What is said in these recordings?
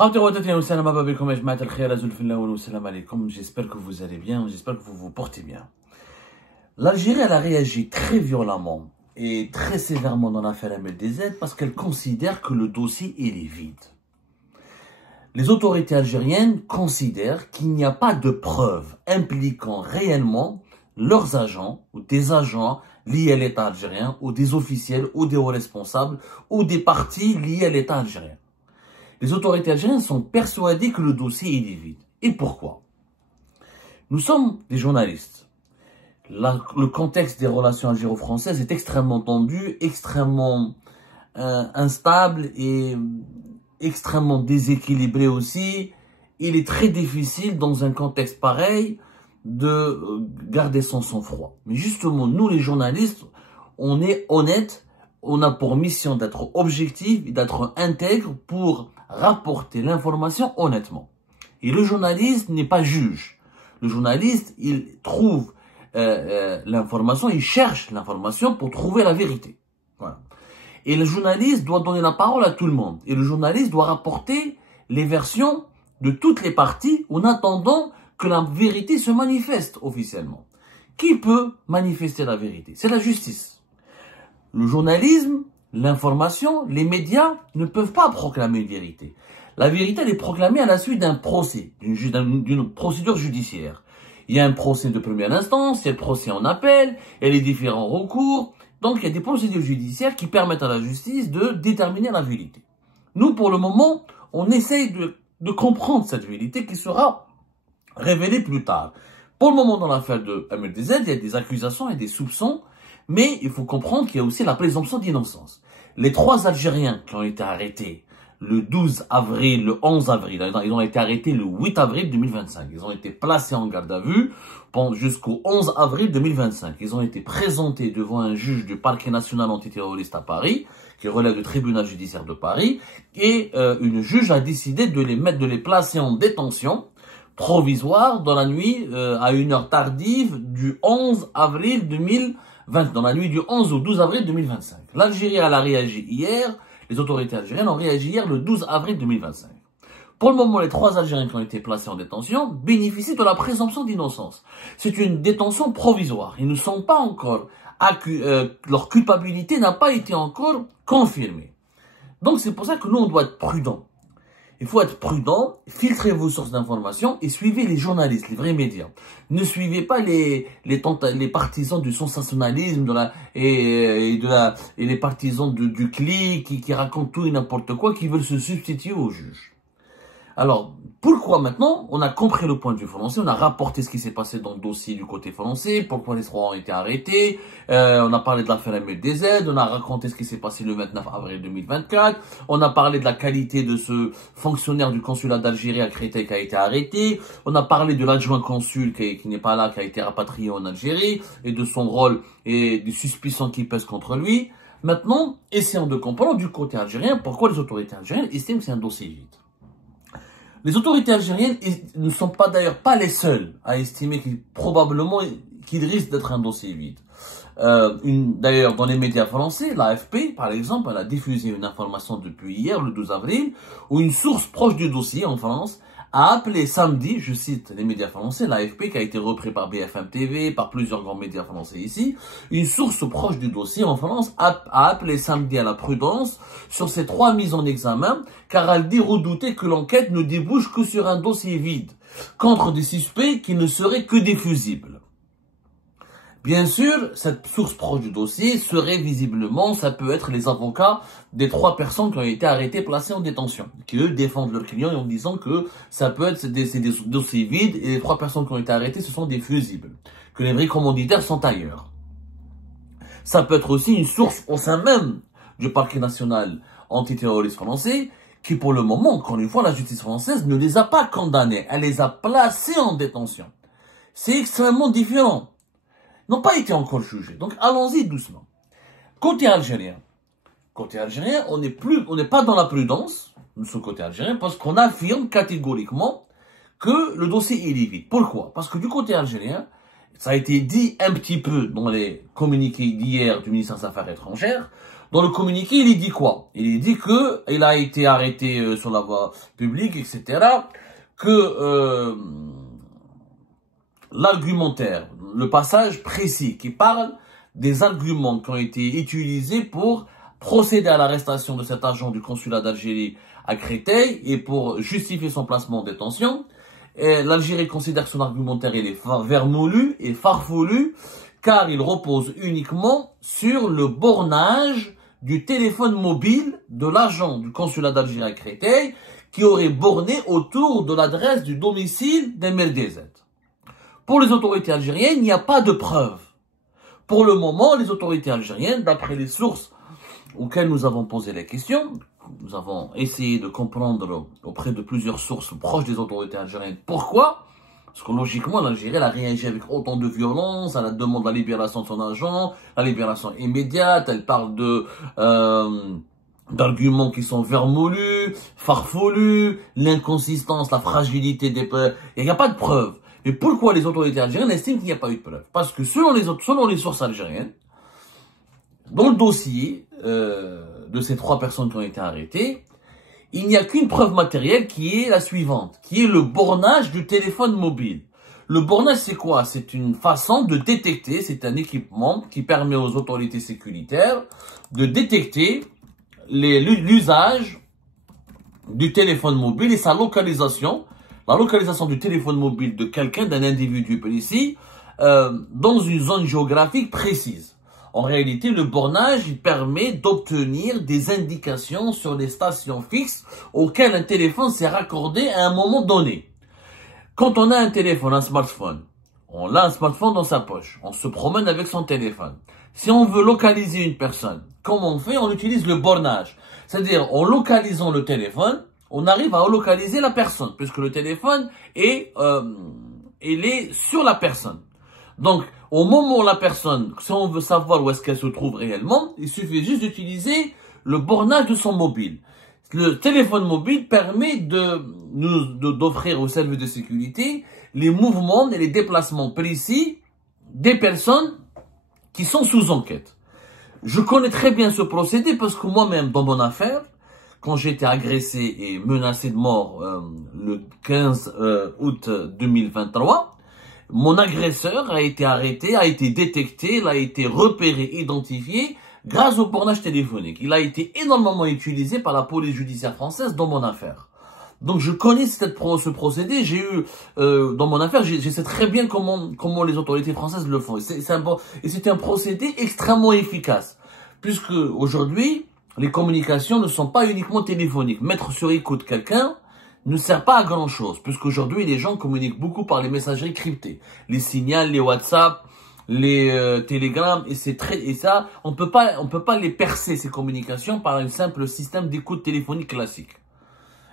J'espère que vous allez bien, j'espère que vous vous portez bien. L'Algérie, elle a réagi très violemment et très sévèrement dans l'affaire MLDZ parce qu'elle considère que le dossier il est vide. Les autorités algériennes considèrent qu'il n'y a pas de preuves impliquant réellement leurs agents ou des agents liés à l'État algérien ou des officiels ou des hauts responsables ou des partis liés à l'État algérien. Les autorités algériennes sont persuadées que le dossier est vide. Et pourquoi? Nous sommes des journalistes. Le contexte des relations algéro-françaises est extrêmement tendu, extrêmement instable et extrêmement déséquilibré aussi. Il est très difficile dans un contexte pareil de garder son sang-froid. Mais justement, nous les journalistes, on est honnêtes, on a pour mission d'être objectif et d'être intègre pour rapporter l'information honnêtement. Et le journaliste n'est pas juge. Le journaliste, il trouve l'information, il cherche l'information pour trouver la vérité. Voilà. Et le journaliste doit donner la parole à tout le monde. Et le journaliste doit rapporter les versions de toutes les parties en attendant que la vérité se manifeste officiellement. Qui peut manifester la vérité? C'est la justice. Le journalisme, l'information, les médias ne peuvent pas proclamer une vérité. La vérité, elle est proclamée à la suite d'un procès, d'une procédure judiciaire. Il y a un procès de première instance, il y a le procès en appel, il y a les différents recours. Donc, il y a des procédures judiciaires qui permettent à la justice de déterminer la vérité. Nous, pour le moment, on essaye de comprendre cette vérité qui sera révélée plus tard. Pour le moment, dans l'affaire de MLDZ, il y a des accusations et des soupçons. Mais il faut comprendre qu'il y a aussi la présomption d'innocence. Les 3 Algériens qui ont été arrêtés le 12 avril, le 11 avril, ils ont été arrêtés le 8 avril 2025. Ils ont été placés en garde à vue jusqu'au 11 avril 2025. Ils ont été présentés devant un juge du parquet national antiterroriste à Paris, qui relève du tribunal judiciaire de Paris, et une juge a décidé de les placer en détention provisoire dans la nuit à une heure tardive du 11 avril 2025. Dans la nuit du 11 au 12 avril 2025. L'Algérie, elle a réagi hier. Les autorités algériennes ont réagi hier le 12 avril 2025. Pour le moment, les 3 Algériens qui ont été placés en détention bénéficient de la présomption d'innocence. C'est une détention provisoire. Ils ne sont pas encore leur culpabilité n'a pas été encore confirmée. Donc c'est pour ça que nous, on doit être prudents. Il faut être prudent, filtrez vos sources d'information et suivez les journalistes, les vrais médias. Ne suivez pas les partisans du sensationnalisme et les partisans du clic qui racontent tout et n'importe quoi, qui veulent se substituer aux juges. Alors, pourquoi maintenant? On a compris le point de vue français, on a rapporté ce qui s'est passé dans le dossier du côté français, pourquoi les 3 ont été arrêtés, on a parlé de l'affaire MLDZ, on a raconté ce qui s'est passé le 29 avril 2024, on a parlé de la qualité de ce fonctionnaire du consulat d'Algérie à Créteil qui a été arrêté, on a parlé de l'adjoint consul qui n'est pas là, qui a été rapatrié en Algérie, et de son rôle et des suspicions qui pèsent contre lui. Maintenant, essayons de comprendre du côté algérien pourquoi les autorités algériennes estiment que c'est un dossier vide. Les autorités algériennes ne sont pas d'ailleurs pas les seules à estimer qu'il risque d'être un dossier vide. D'ailleurs, dans les médias français, l'AFP, par exemple, elle a diffusé une information depuis hier, le 12 avril, où une source proche du dossier en France a appelé samedi, je cite les médias français, l'AFP qui a été repris par BFM TV, par plusieurs grands médias français ici, une source proche du dossier en France a appelé samedi à la prudence sur ces 3 mises en examen, car elle dit redouter que l'enquête ne débouche que sur un dossier vide, contre des suspects qui ne seraient que des fusibles. Bien sûr, cette source proche du dossier serait visiblement, ça peut être les avocats des 3 personnes qui ont été arrêtées, placées en détention, qui eux défendent leurs clients en disant que ça peut être des dossiers vides et les 3 personnes qui ont été arrêtées, ce sont des fusibles, que les vrais commanditaires sont ailleurs. Ça peut être aussi une source au sein même du parquet national antiterroriste français, qui pour le moment, encore une fois, la justice française ne les a pas condamnés, elle les a placés en détention. C'est extrêmement différent. N'ont pas été encore jugés. Donc, allons-y doucement. Côté algérien, on n'est pas dans la prudence, de ce côté algérien, parce qu'on affirme catégoriquement que le dossier est vide. Pourquoi? Parce que du côté algérien, ça a été dit un petit peu dans les communiqués d'hier du ministère des Affaires étrangères, Dans le communiqué, il dit quoi? Il dit que il a été arrêté sur la voie publique, etc. Que l'argumentaire, le passage précis qui parle des arguments qui ont été utilisés pour procéder à l'arrestation de cet agent du consulat d'Algérie à Créteil et pour justifier son placement en détention. L'Algérie considère que son argumentaire il est vermoulu et farfelu car il repose uniquement sur le bornage du téléphone mobile de l'agent du consulat d'Algérie à Créteil qui aurait borné autour de l'adresse du domicile d'MLDZ. Pour les autorités algériennes, il n'y a pas de preuves. Pour le moment, les autorités algériennes, d'après les sources auxquelles nous avons posé la question, nous avons essayé de comprendre auprès de plusieurs sources proches des autorités algériennes pourquoi. Parce que logiquement, l'Algérie a réagi avec autant de violence à la demande de la libération de son agent, la libération immédiate. Elle parle d'arguments qui sont vermoulus, farfelus, l'inconsistance, la fragilité des preuves. Il n'y a pas de preuves. Et pourquoi les autorités algériennes estiment qu'il n'y a pas eu de preuves? Parce que selon les sources algériennes, dans le dossier de ces 3 personnes qui ont été arrêtées, il n'y a qu'une preuve matérielle qui est la suivante, qui est le bornage du téléphone mobile. Le bornage, c'est quoi? C'est une façon de détecter, c'est un équipement qui permet aux autorités sécuritaires de détecter l'usage du téléphone mobile et sa localisation, la localisation du téléphone mobile de quelqu'un, d'un individu précis, dans une zone géographique précise. En réalité, le bornage il permet d'obtenir des indications sur les stations fixes auxquelles un téléphone s'est raccordé à un moment donné. Quand on a un téléphone, un smartphone, on a un smartphone dans sa poche, on se promène avec son téléphone. Si on veut localiser une personne, comment on fait? On utilise le bornage. C'est-à-dire, en localisant le téléphone, on arrive à localiser la personne, puisque le téléphone est sur la personne. Donc, au moment où la personne, si on veut savoir où est-ce qu'elle se trouve réellement, il suffit juste d'utiliser le bornage de son mobile. Le téléphone mobile permet d'offrir aux services de sécurité les mouvements et les déplacements précis des personnes qui sont sous enquête. Je connais très bien ce procédé parce que moi-même, dans mon affaire, quand j'ai été agressé et menacé de mort le 15 août 2023, mon agresseur a été arrêté, a été détecté, il a été repéré, identifié grâce au bornage téléphonique. Il a été énormément utilisé par la police judiciaire française dans mon affaire. Donc je connais ce procédé, j'ai eu dans mon affaire, je sais très bien comment les autorités françaises le font. Et c'est un procédé extrêmement efficace, puisque aujourd'hui, les communications ne sont pas uniquement téléphoniques. Mettre sur écoute quelqu'un ne sert pas à grand chose, puisqu'aujourd'hui les gens communiquent beaucoup par les messageries cryptées, les signaux, les WhatsApp, les Telegram, et ça, on peut pas les percer ces communications par un simple système d'écoute téléphonique classique.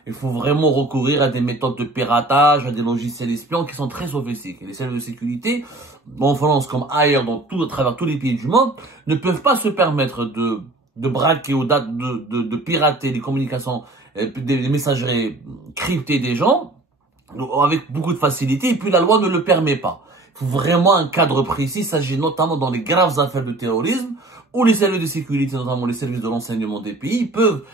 Il faut vraiment recourir à des méthodes de piratage, à des logiciels espions qui sont très sophistiqués. Les services de sécurité, en France comme ailleurs, à travers tous les pays du monde, ne peuvent pas se permettre de braquer ou de pirater les communications, des messageries cryptées des gens avec beaucoup de facilité, et puis la loi ne le permet pas. Il faut vraiment un cadre précis. Il s'agit notamment dans les graves affaires de terrorisme où les services de sécurité, notamment les services de renseignement des pays, peuvent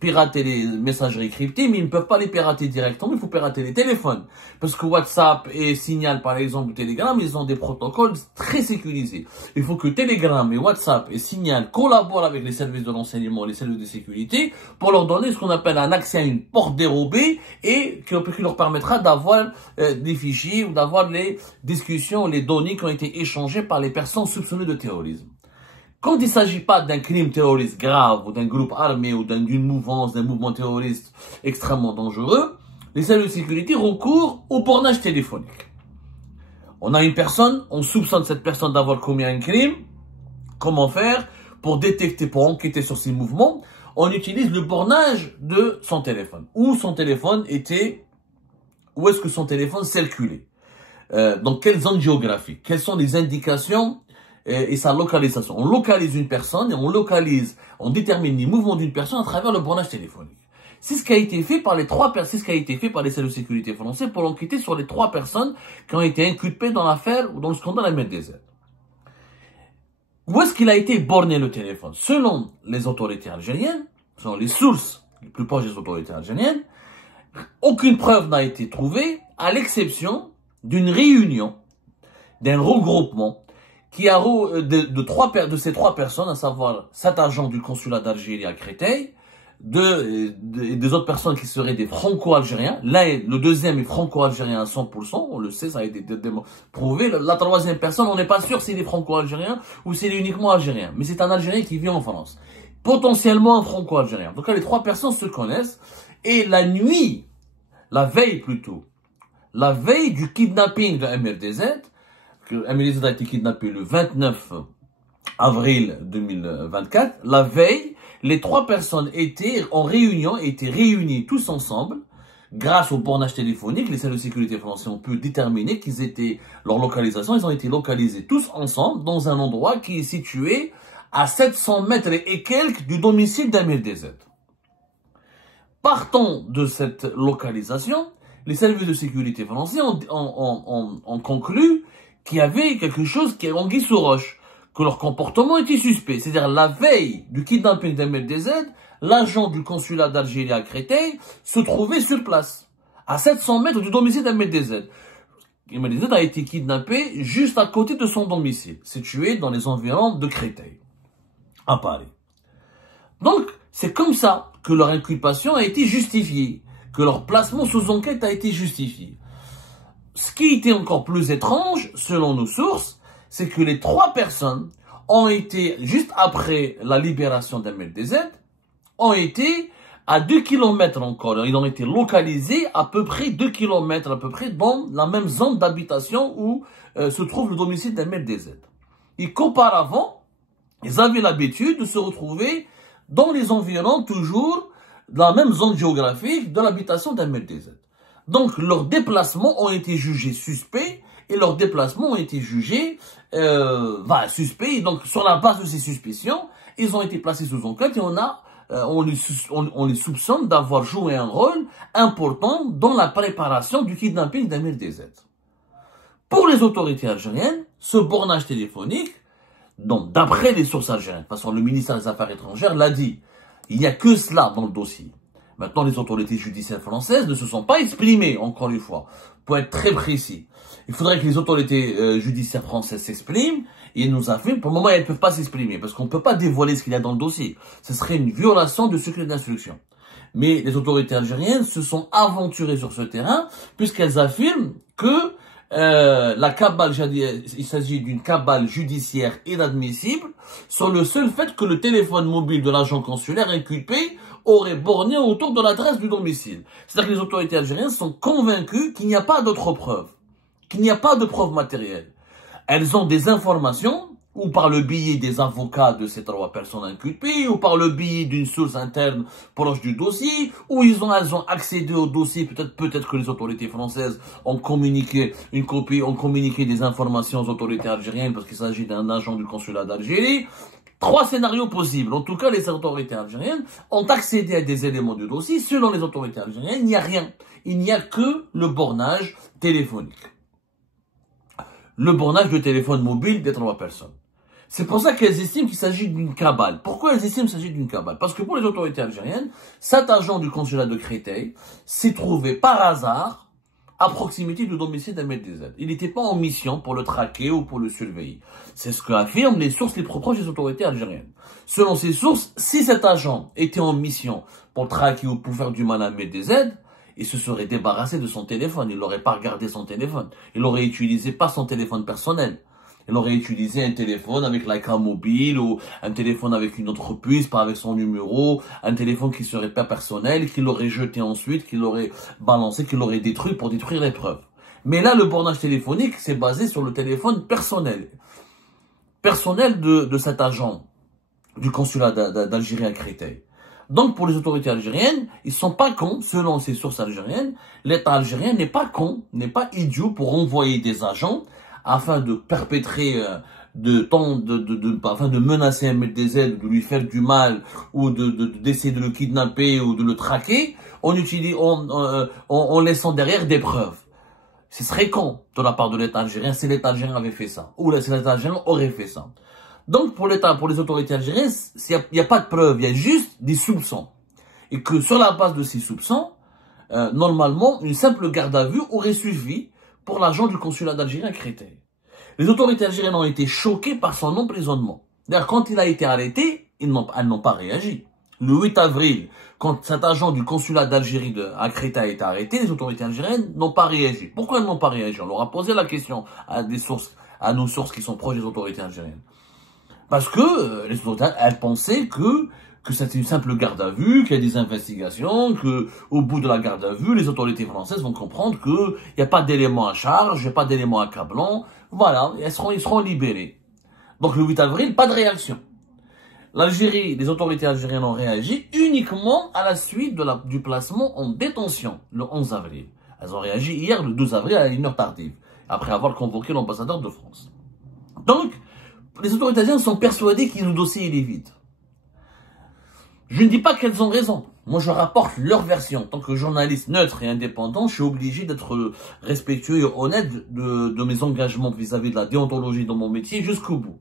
pirater les messageries cryptées, mais ils ne peuvent pas les pirater directement. Il faut pirater les téléphones, parce que WhatsApp et Signal, par exemple, ou Telegram, ils ont des protocoles très sécurisés. Il faut que Telegram et WhatsApp et Signal collaborent avec les services de renseignement et les services de sécurité pour leur donner ce qu'on appelle un accès à une porte dérobée et qui leur permettra d'avoir des fichiers ou d'avoir les discussions, les données qui ont été échangées par les personnes soupçonnées de terrorisme. Quand il ne s'agit pas d'un crime terroriste grave ou d'un groupe armé ou d'une mouvance, d'un mouvement terroriste extrêmement dangereux, les services de sécurité recourent au bornage téléphonique. On a une personne, on soupçonne cette personne d'avoir commis un crime. Comment faire pour détecter, pour enquêter sur ses mouvements? On utilise le bornage de son téléphone. Où son téléphone était, où est-ce que son téléphone circulait? Dans quelle zone géographique? Quelles sont les indications et sa localisation? On localise une personne et on détermine les mouvements d'une personne à travers le bornage téléphonique. C'est ce qui a été fait par les services de sécurité français pour enquêter sur les 3 personnes qui ont été inculpées dans l'affaire ou dans le scandale MLDZ. Où est-ce qu'il a été borné le téléphone? Selon les autorités algériennes, selon les sources les plus proches des autorités algériennes, aucune preuve n'a été trouvée, à l'exception d'une réunion, d'un regroupement qui a de ces trois personnes, à savoir 7 agents du consulat d'Algérie à Créteil, des autres personnes qui seraient des franco-algériens. Là, le deuxième est franco-algérien à 100%, on le sait, ça a été prouvé. La troisième personne, on n'est pas sûr s'il est franco-algérien ou s'il est uniquement algérien. Mais c'est un Algérien qui vit en France. Potentiellement un franco-algérien. Donc là, les trois personnes se connaissent. Et la veille du kidnapping de MRDZ, que MRDZ a été kidnappé le 29 avril 2024, la veille, les trois personnes étaient réunies tous ensemble, grâce au bornage téléphonique. Les services de sécurité français ont pu déterminer qu'ils étaient, leur localisation, ils ont été localisés tous ensemble dans un endroit qui est situé à 700 mètres et quelques du domicile d'MRDZ. Partant de cette localisation, les services de sécurité français ont conclu qu'il y avait quelque chose qui est anguille sous roche, que leur comportement était suspect. C'est-à-dire, la veille du kidnapping d'MRDZ, l'agent du consulat d'Algérie à Créteil se trouvait sur place, à 700 mètres du domicile d'MRDZ. MRDZ a été kidnappé juste à côté de son domicile, situé dans les environs de Créteil, à Paris. Donc, c'est comme ça que leur inculpation a été justifiée, que leur placement sous enquête a été justifié. Ce qui était encore plus étrange, selon nos sources, c'est que les trois personnes ont été, juste après la libération d'MRDZ, ont été à 2 km encore. Ils ont été localisés à peu près 2 km à peu près dans la même zone d'habitation où se trouve le domicile d'MRDZ. Et qu'auparavant, ils avaient l'habitude de se retrouver dans les environs toujours de la même zone géographique de l'habitation d'MRDZ. Donc, leurs déplacements ont été jugés suspects et leurs déplacements ont été jugés suspects. Et donc, sur la base de ces suspicions, ils ont été placés sous enquête et on les soupçonne d'avoir joué un rôle important dans la préparation du kidnapping d'MRDZ. Pour les autorités algériennes, ce bornage téléphonique, donc d'après les sources algériennes, parce que le ministère des Affaires étrangères l'a dit, il n'y a que cela dans le dossier. Maintenant, les autorités judiciaires françaises ne se sont pas exprimées, encore une fois, pour être très précis. Il faudrait que les autorités judiciaires françaises s'expriment, et nous affirment, pour le moment, elles ne peuvent pas s'exprimer, parce qu'on ne peut pas dévoiler ce qu'il y a dans le dossier. Ce serait une violation du secret d'instruction. Mais les autorités algériennes se sont aventurées sur ce terrain, puisqu'elles affirment que la cabale, il s'agit d'une cabale judiciaire inadmissible, sur le seul fait que le téléphone mobile de l'agent consulaire inculpé aurait borné autour de l'adresse du domicile. C'est-à-dire que les autorités algériennes sont convaincues qu'il n'y a pas d'autres preuves, qu'il n'y a pas de preuves matérielles. Elles ont des informations, ou par le biais des avocats de ces trois personnes inculpées, ou par le biais d'une source interne proche du dossier, ou elles ont accédé au dossier, peut-être que les autorités françaises ont communiqué des informations aux autorités algériennes parce qu'il s'agit d'un agent du consulat d'Algérie. 3 scénarios possibles. En tout cas, les autorités algériennes ont accédé à des éléments du dossier. Selon les autorités algériennes, il n'y a rien. Il n'y a que le bornage téléphonique. Le bornage de téléphone mobile des 3 personnes. C'est pour ça qu'elles estiment qu'il s'agit d'une cabale. Pourquoi elles estiment qu'il s'agit d'une cabale? Parce que pour les autorités algériennes, cet agent du consulat de Créteil s'est trouvé par hasard à proximité du domicile d'MRDZ. Il n'était pas en mission pour le traquer ou pour le surveiller. C'est ce qu'affirment les sources les plus proches des autorités algériennes. Selon ces sources, si cet agent était en mission pour traquer ou pour faire du mal à MRDZ, il se serait débarrassé de son téléphone. Il n'aurait pas regardé son téléphone. Il aurait utilisé pas son téléphone personnel. Il aurait utilisé un téléphone avec la carte mobile ou un téléphone avec une autre puce, pas avec son numéro, un téléphone qui serait pas personnel, qu'il aurait jeté ensuite, qu'il aurait balancé, qu'il aurait détruit pour détruire les preuves. Mais là, le bornage téléphonique, c'est basé sur le téléphone personnel. Personnel de cet agent du consulat d'Algérie à Créteil. Donc, pour les autorités algériennes, ils sont pas cons, selon ces sources algériennes. L'État algérien n'est pas con, n'est pas idiot pour envoyer des agents afin de perpétrer, afin de menacer MRDZ, de lui faire du mal, ou d'essayer de le kidnapper, ou de le traquer, en laissant derrière des preuves. Ce serait con de la part de l'État algérien si l'État algérien avait fait ça, ou si l'État algérien aurait fait ça. Donc, pour l'État, pour les autorités algériennes, il n'y a pas de preuves, il y a juste des soupçons. Et que sur la base de ces soupçons, normalement, une simple garde à vue aurait suffi pour l'agent du consulat d'Algérie à Créteil. Les autorités algériennes ont été choquées par son emprisonnement. D'ailleurs, quand il a été arrêté, elles n'ont pas réagi. Le 8 avril, quand cet agent du consulat d'Algérie à Créteil a été arrêté, les autorités algériennes n'ont pas réagi. Pourquoi elles n'ont pas réagi? On leur a posé la question à nos sources qui sont proches des autorités algériennes. Parce que les autorités, elles pensaient que c'était une simple garde à vue, qu'il y a des investigations, que au bout de la garde à vue, les autorités françaises vont comprendre qu'il n'y a pas d'éléments à charge, il n'y a pas d'éléments accablants. Voilà, ils seront libérés. Donc le 8 avril, pas de réaction. L'Algérie, les autorités algériennes ont réagi uniquement à la suite du placement en détention, le 11 avril. Elles ont réagi hier, le 12 avril, à une heure tardive, après avoir convoqué l'ambassadeur de France. Donc, les autorités algériennes sont persuadées que le dossier est vide. Je ne dis pas qu'elles ont raison. Moi, je rapporte leur version. En tant que journaliste neutre et indépendant, je suis obligé d'être respectueux et honnête de mes engagements vis-à-vis de la déontologie dans mon métier jusqu'au bout.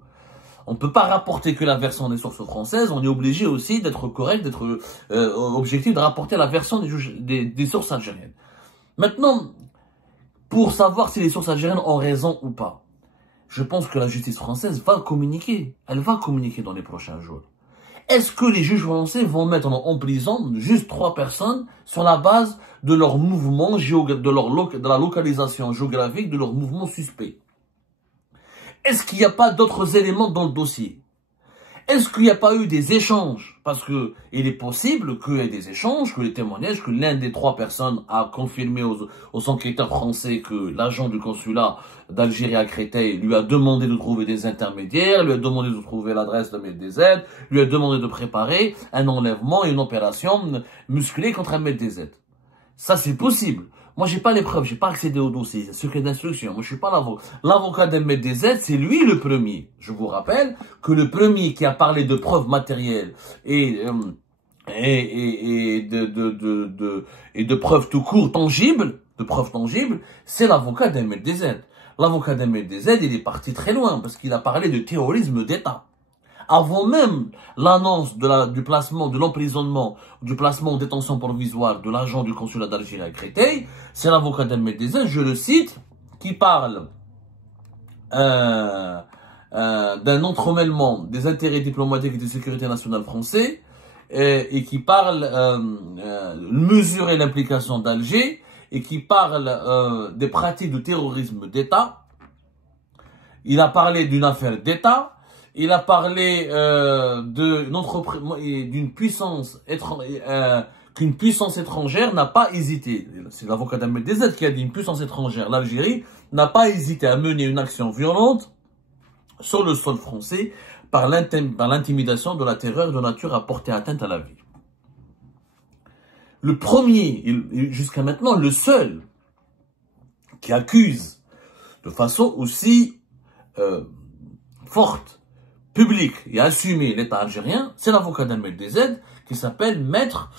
On ne peut pas rapporter que la version des sources françaises, on est obligé aussi d'être correct, d'être objectif, de rapporter la version des sources algériennes. Maintenant, pour savoir si les sources algériennes ont raison ou pas, je pense que la justice française va communiquer. Elle va communiquer dans les prochains jours. Est-ce que les juges français vont mettre en prison juste 3 personnes sur la base de leur mouvement, de la localisation géographique de leur mouvement suspect? Est-ce qu'il n'y a pas d'autres éléments dans le dossier? Est-ce qu'il n'y a pas eu des échanges? Parce que il est possible qu'il y ait des échanges, que les témoignages, que l'un des 3 personnes a confirmé aux enquêteurs français que l'agent du consulat d'Algérie à Créteil lui a demandé de trouver des intermédiaires, lui a demandé de trouver l'adresse de MedDZ, lui a demandé de préparer un enlèvement et une opération musclée contre un MedDZ. Ça, c'est possible. Moi, j'ai pas les preuves, j'ai pas accédé au dossier, c'est secret d'instruction. Moi, je suis pas l'avocat. L'avocat d'MDZ, c'est lui le premier. Je vous rappelle que le premier qui a parlé de preuves matérielles et de preuves tout court tangibles, c'est l'avocat d'MDZ. L'avocat d'MDZ, il est parti très loin parce qu'il a parlé de terrorisme d'État. Avant même l'annonce du placement, de l'emprisonnement, du placement en détention provisoire de l'agent du consulat d'Algérie à Créteil, c'est l'avocat d'MDZ, je le cite, qui parle d'un entremêlement des intérêts diplomatiques et de sécurité nationale français et qui parle mesurer l'implication d'Alger et qui parle des pratiques de terrorisme d'État. Il a parlé d'une affaire d'État. Il a parlé d'une puissance qu'une puissance étrangère n'a pas hésité. C'est l'avocat d'MDZ qui a dit une puissance étrangère, l'Algérie, n'a pas hésité à mener une action violente sur le sol français par l'intimidation de la terreur de nature à porter atteinte à la vie. Le premier, jusqu'à maintenant, le seul qui accuse de façon aussi forte, public et assumé l'État algérien, c'est l'avocat d'MDZ qui s'appelle Maître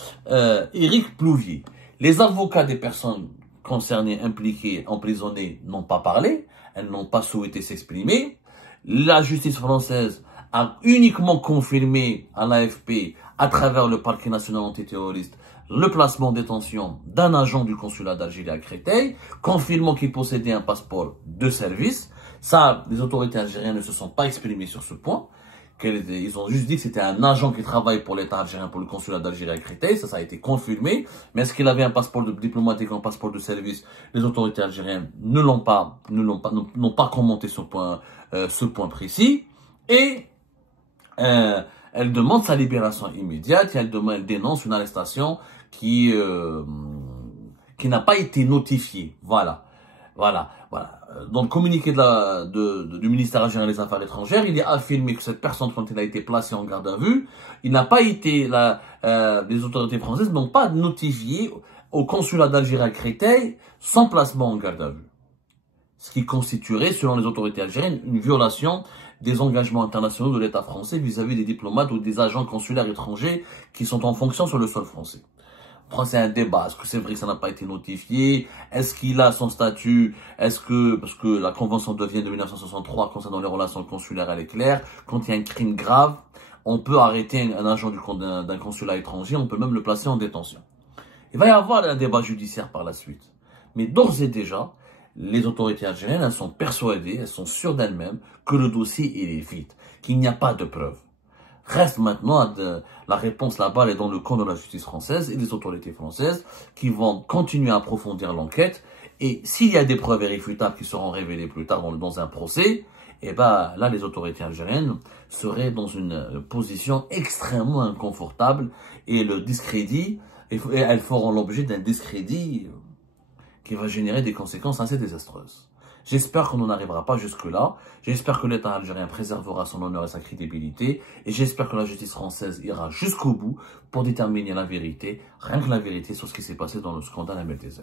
Éric Plouvier. Les avocats des personnes concernées, impliquées, emprisonnées n'ont pas parlé, elles n'ont pas souhaité s'exprimer. La justice française a uniquement confirmé à l'AFP, à travers le parquet national antiterroriste, le placement en détention d'un agent du consulat d'Algérie à Créteil, confirmant qu'il possédait un passeport de service. Ça, les autorités algériennes ne se sont pas exprimées sur ce point. Ils ont juste dit que c'était un agent qui travaille pour l'État algérien, pour le consulat d'Algérie à Créteil. Ça a été confirmé. Mais est-ce qu'il avait un passeport diplomatique ou un passeport de service? Les autorités algériennes n'ont pas commenté ce point précis. Et elle demande sa libération immédiate. Et elle dénonce une arrestation qui n'a pas été notifiée. Voilà. Dans le communiqué du ministère algérien des Affaires étrangères, il est affirmé que cette personne, quand elle a été placée en garde à vue, les autorités françaises n'ont pas notifié au consulat d'Algérie à Créteil son placement en garde à vue. Ce qui constituerait, selon les autorités algériennes, une violation des engagements internationaux de l'État français vis-à-vis des diplomates ou des agents consulaires étrangers qui sont en fonction sur le sol français. c'est un débat. Est-ce que c'est vrai que ça n'a pas été notifié? Est-ce qu'il a son statut? Parce que la Convention de Vienne de 1963 concernant les relations consulaires, elle est claire. Quand il y a un crime grave, on peut arrêter un agent d'un consulat étranger, on peut même le placer en détention. Il va y avoir un débat judiciaire par la suite. Mais d'ores et déjà, les autorités algériennes, elles sont persuadées, elles sont sûres d'elles-mêmes que le dossier, il est vide, qu'il n'y a pas de preuves. Reste maintenant, la réponse là-bas, elle est dans le camp de la justice française et des autorités françaises qui vont continuer à approfondir l'enquête. Et s'il y a des preuves irréfutables qui seront révélées plus tard dans un procès, et ben là, les autorités algériennes seraient dans une position extrêmement inconfortable et le discrédit, et elles feront l'objet d'un discrédit qui va générer des conséquences assez désastreuses. J'espère qu'on n'en arrivera pas jusque-là. J'espère que l'État algérien préservera son honneur et sa crédibilité. Et j'espère que la justice française ira jusqu'au bout pour déterminer la vérité, rien que la vérité sur ce qui s'est passé dans le scandale MLTZ.